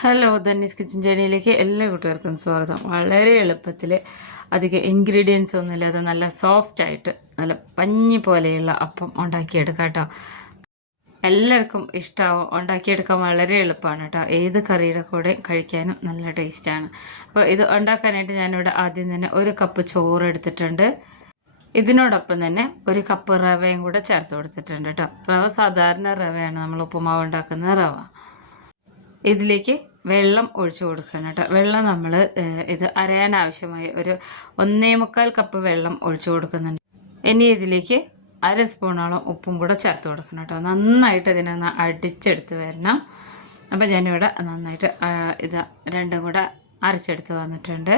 Hello ധന്യസ് kitchen ജേണിയിലേക്ക് എല്ലാ കൂട്ടുകാർക്കും സ്വാഗതം. വളരെ എളുപ്പത്തിൽ അധികം ഇൻഗ്രീഡിയൻസ് ഒന്നുമില്ലാതെ നല്ല സോഫ്റ്റ് ആയിട്ട് നല്ല പഞ്ഞി പോലെയുള്ള അപ്പം ഉണ്ടാക്കിയെടുക്കാം കേട്ടോ. എല്ലാവർക്കും ഇഷ്ടമാവും ഉണ്ടാക്കിയെടുക്കാൻ വളരെ എളുപ്പമാണ് കേട്ടോ. ഏത് കറിയുടെ കൂടെ കഴിക്കാനും നല്ല ടേസ്റ്റാണ് അപ്പോൾ ഇത് ഉണ്ടാക്കാനായിട്ട് ഞാനിവിടെ ആദ്യം തന്നെ ഒരു കപ്പ് ചോറ് എടുത്തിട്ടുണ്ട്. ഇതിനോടൊപ്പം തന്നെ ഒരു കപ്പ് റവയും കൂടെ ചേർത്ത് കൊടുത്തിട്ടുണ്ട് കേട്ടോ. റവ സാധാരണ റവയാണ്. നമ്മൾ ഉപ്പുമാവ് ഉണ്ടാക്കുന്ന റവ. ഇതിലേക്ക് വെള്ളം ഒഴിച്ചു കൊടുക്കണം കേട്ടോ. വെള്ളം നമ്മൾ ഇത് അരയാൻ ആവശ്യമായി ഒരു ഒന്നേ മുക്കാൽ കപ്പ് വെള്ളം ഒഴിച്ചു കൊടുക്കുന്നുണ്ട്. ഇനി ഇതിലേക്ക് അര സ്പൂണോളം ഉപ്പും കൂടെ ചേർത്ത് കൊടുക്കണം കേട്ടോ. നന്നായിട്ട് ഇതിനൊന്ന് അടിച്ചെടുത്ത് വരണം. അപ്പം ഞാനിവിടെ നന്നായിട്ട് ഇത് രണ്ടും കൂടെ അരച്ചെടുത്ത് വന്നിട്ടുണ്ട്.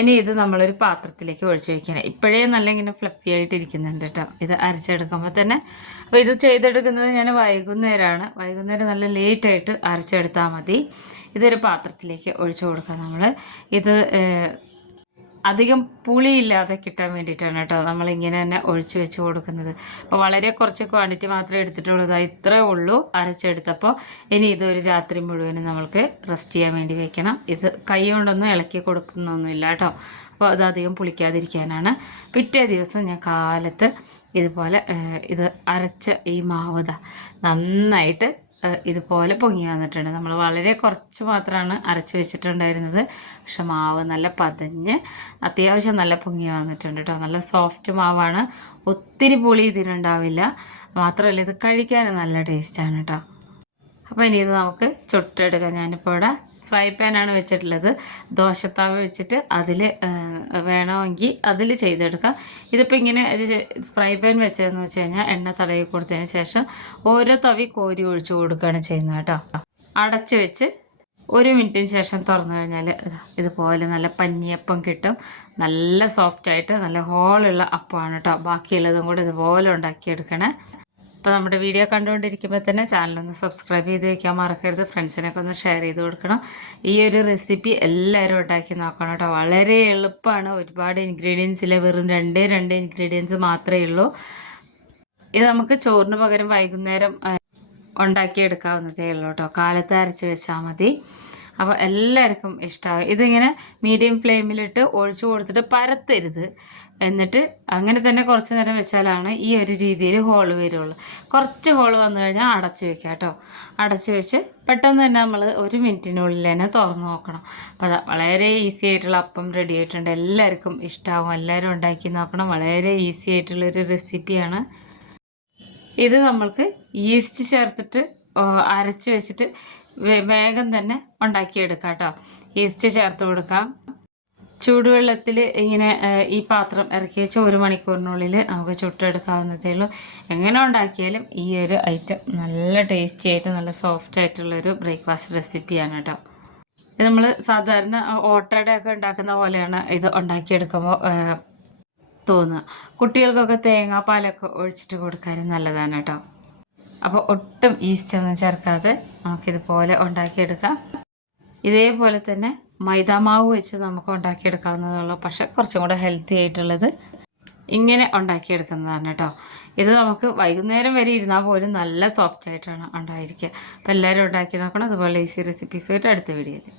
ഇനി ഇത് നമ്മളൊരു പാത്രത്തിലേക്ക് ഒഴിച്ചു വയ്ക്കണം ഇപ്പോഴേ നല്ല ഇങ്ങനെ ഫ്ലഫി ആയിട്ട് ഇരിക്കുന്നുണ്ട് കേട്ടോ ഇത് അരച്ചെടുക്കുമ്പോൾ തന്നെ. അപ്പോൾ ഇത് ചെയ്തെടുക്കുന്നത് ഞാൻ വൈകുന്നേരമാണ് വൈകുന്നേരം നല്ല ലേറ്റായിട്ട് അരച്ചെടുത്താൽ മതി. ഇതൊരു പാത്രത്തിലേക്ക് ഒഴിച്ചു കൊടുക്കാം നമ്മൾ ഇത് അധികം പുളിയില്ലാതെ കിട്ടാൻ വേണ്ടിയിട്ടാണ് കേട്ടോ നമ്മളിങ്ങനെ തന്നെ ഒഴിച്ചു വെച്ച് കൊടുക്കുന്നത്. അപ്പോൾ വളരെ കുറച്ച് ക്വാണ്ടിറ്റി മാത്രമേ എടുത്തിട്ടുള്ളൂ. അത് ഇത്രേ ഉള്ളൂ അരച്ചെടുത്തപ്പോൾ ഇനി ഇതൊരു രാത്രി മുഴുവനും നമ്മൾക്ക് റെസ്റ്റ് ചെയ്യാൻ വേണ്ടി വെക്കണം. ഇത് കൈ കൊണ്ടൊന്നും ഇളക്കി കൊടുക്കുന്നൊന്നുമില്ല കേട്ടോ. അപ്പോൾ അത് അധികം പുളിക്കാതിരിക്കാനാണ്. പിറ്റേ ദിവസം ഞാൻ കാലത്ത് ഇതുപോലെ ഇത് അരച്ച ഈ മാവത നന്നായിട്ട് ഇതുപോലെ പൊങ്ങി വന്നിട്ടുണ്ട്. നമ്മൾ വളരെ കുറച്ച് മാത്രമാണ് അരച്ച് വെച്ചിട്ടുണ്ടായിരുന്നത്. പക്ഷെ മാവ് നല്ല പതഞ്ഞ് അത്യാവശ്യം നല്ല പൊങ്ങി വന്നിട്ടുണ്ട് കേട്ടോ നല്ല സോഫ്റ്റ് മാവാണ്. ഒത്തിരി പുളി ഇതിനുണ്ടാവില്ല മാത്രമല്ല ഇത് കഴിക്കാൻ നല്ല ടേസ്റ്റാണ് കേട്ടോ അപ്പോൾ ഇനി ഇത് നമുക്ക് ചുട്ടെടുക്കാം. ഞാനിപ്പോൾ ഇവിടെ ഫ്രൈ പാനാണ് വെച്ചിട്ടുള്ളത്. ദോശത്താവ് വെച്ചിട്ട് അതിൽ വേണമെങ്കിൽ അതിൽ ചെയ്തെടുക്കാം. ഇതിപ്പോൾ ഇങ്ങനെ ഫ്രൈ പാൻ വെച്ചതെന്ന് വെച്ച് കഴിഞ്ഞാൽ എണ്ണ തടവി കൊടുത്തതിന് ശേഷം ഓരോ തവി കോരി ഒഴിച്ചു കൊടുക്കുകയാണ് ചെയ്യുന്നത് കേട്ടോ. അടച്ച് വെച്ച് ഒരു മിനിറ്റിന് ശേഷം തുറന്നു കഴിഞ്ഞാൽ ഇതുപോലെ നല്ല പഞ്ഞിയപ്പം കിട്ടും. നല്ല സോഫ്റ്റായിട്ട് നല്ല ഹോളുള്ള അപ്പമാണ് കേട്ടോ. ബാക്കിയുള്ളതും കൂടെ ഇതുപോലെ ഉണ്ടാക്കിയെടുക്കണേ. അപ്പോൾ നമ്മുടെ വീഡിയോ കണ്ടുകൊണ്ടിരിക്കുമ്പോൾ തന്നെ ചാനലൊന്ന് സബ്സ്ക്രൈബ് ചെയ്ത് വയ്ക്കാൻ മറക്കരുത്. ഫ്രണ്ട്സിനൊക്കെ ഒന്ന് ഷെയർ ചെയ്ത് കൊടുക്കണം. ഈ ഒരു റെസിപ്പി എല്ലാവരും ഉണ്ടാക്കി നോക്കണം കേട്ടോ. വളരെ എളുപ്പമാണ്. ഒരുപാട് ഇൻഗ്രീഡിയൻസ് ഇല്ല? വെറും രണ്ടേ രണ്ട് ഇൻഗ്രീഡിയൻസ് മാത്രമേ ഉള്ളൂ. ഇത് നമുക്ക് ചോറിന് പകരം വൈകുന്നേരം ഉണ്ടാക്കിയെടുക്കാവുന്നതേ ഉള്ളൂ കേട്ടോ. കാലത്ത് അരച്ച് വെച്ചാൽ മതി. അപ്പോൾ എല്ലാവർക്കും ഇഷ്ടമാകും ഇതിങ്ങനെ മീഡിയം ഫ്ലെയിമിലിട്ട് ഒഴിച്ചു കൊടുത്തിട്ട് പരത്തരുത്. എന്നിട്ട് അങ്ങനെ തന്നെ കുറച്ച് നേരം വെച്ചാലാണ് ഈ ഒരു രീതിയിൽ ഹോൾ വരുള്ളൂ. കുറച്ച് ഹോൾ വന്നു കഴിഞ്ഞാൽ അടച്ച് വെക്കുക കേട്ടോ. അടച്ച് വെച്ച് പെട്ടെന്ന് തന്നെ നമ്മൾ ഒരു മിനിറ്റിനുള്ളിൽ തന്നെ തുറന്നു നോക്കണം. അപ്പോൾ വളരെ ഈസി ആയിട്ടുള്ള അപ്പം റെഡി ആയിട്ടുണ്ട്. എല്ലാവർക്കും ഇഷ്ടമാകും എല്ലാവരും ഉണ്ടാക്കി നോക്കണം. വളരെ ഈസി ആയിട്ടുള്ളൊരു റെസിപ്പിയാണ് ഇത് നമ്മൾക്ക് ഈസ്റ്റ് ചേർത്തിട്ട് അരച്ച് വെച്ചിട്ട് വേഗം തന്നെ ഉണ്ടാക്കിയെടുക്കാം കേട്ടോ ഈസ്റ്റ് ചേർത്ത് കൊടുക്കാം. ചൂടുവെള്ളത്തിൽ ഇങ്ങനെ ഈ പാത്രം ഇറക്കി വെച്ച് ഒരു മണിക്കൂറിനുള്ളിൽ നമുക്ക് ചുട്ടെടുക്കാവുന്നതേ ഉള്ളൂ. എങ്ങനെ ഉണ്ടാക്കിയാലും ഈ ഒരു ഐറ്റം നല്ല ടേസ്റ്റി ആയിട്ട് നല്ല സോഫ്റ്റ് ആയിട്ടുള്ളൊരു ബ്രേക്ക്ഫാസ്റ്റ് റെസിപ്പിയാണ് കേട്ടോ ഇത് നമ്മൾ സാധാരണ ഓട്ടയുടെ ഒക്കെ ഉണ്ടാക്കുന്ന പോലെയാണ് ഇത് ഉണ്ടാക്കിയെടുക്കുമ്പോൾ തോന്നുക. കുട്ടികൾക്കൊക്കെ തേങ്ങാപ്പാലൊക്കെ ഒഴിച്ചിട്ട് കൊടുക്കാനും നല്ലതാണ് കേട്ടോ അപ്പോൾ ഒട്ടും ഈസ്റ്റ് ഒന്നും ചേർക്കാതെ നമുക്കിതുപോലെ ഉണ്ടാക്കിയെടുക്കാം. ഇതേപോലെ തന്നെ മൈദാമാവ് വെച്ച് നമുക്ക് ഉണ്ടാക്കിയെടുക്കാവുന്നതുള്ളൂ പക്ഷെ കുറച്ചും കൂടെ ഹെൽത്തി ആയിട്ടുള്ളത് ഇങ്ങനെ ഉണ്ടാക്കിയെടുക്കുന്നതാണ് കേട്ടോ. ഇത് നമുക്ക് വൈകുന്നേരം വരെ ഇരുന്നാൽ പോലും നല്ല സോഫ്റ്റ് ആയിട്ടാണ് ഉണ്ടായിരിക്കുക. അപ്പോൾ എല്ലാവരും ഉണ്ടാക്കി നോക്കണം. അതുപോലെ ഈസി റെസിപ്പീസ് ആയിട്ട് അടുത്ത വീഡിയോയിൽ